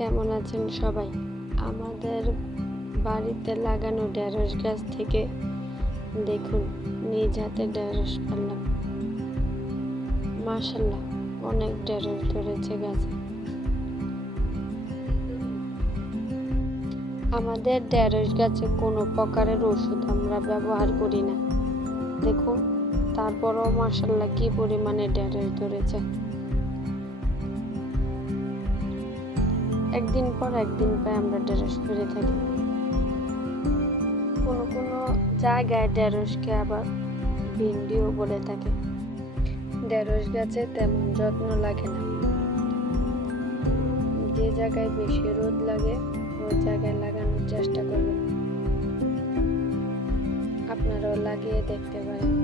কেমন আছেন সবাই? আমাদের বাড়িতে লাগানো ঢেঁড়স গাছ থেকে দেখুন নিজ হাতে ঢেঁড়স পারলাম। মাশাআল্লাহ, অনেক ঢেঁড়স ধরেছে গাছে। আমাদের ঢেঁড়স গাছে কোনো প্রকারের ওষুধ আমরা ব্যবহার করি না। দেখুন, তারপরও মাশাআল্লাহ কি পরিমাণে ঢেঁড়স ধরেছে। একদিন পর একদিন পাই আমরা ঢেঁড়স করে থাকি। কোনো কোনো জায়গায় ঢেঁড়সকে আবার ভিন্ডিও বলে থাকে। ঢেঁড়স গাছে তেমন যত্ন লাগে না। যে জায়গায় বেশি রোদ লাগে ওই জায়গায় লাগানোর চেষ্টা করবেন। আপনারাও লাগিয়ে দেখতে পারেন।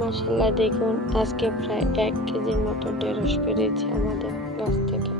মাশাআল্লাহ, দেখুন আজকে প্রায় 1 কেজির মতো ঢেঁড়স পেরেছে আমাদের গাছ থেকে।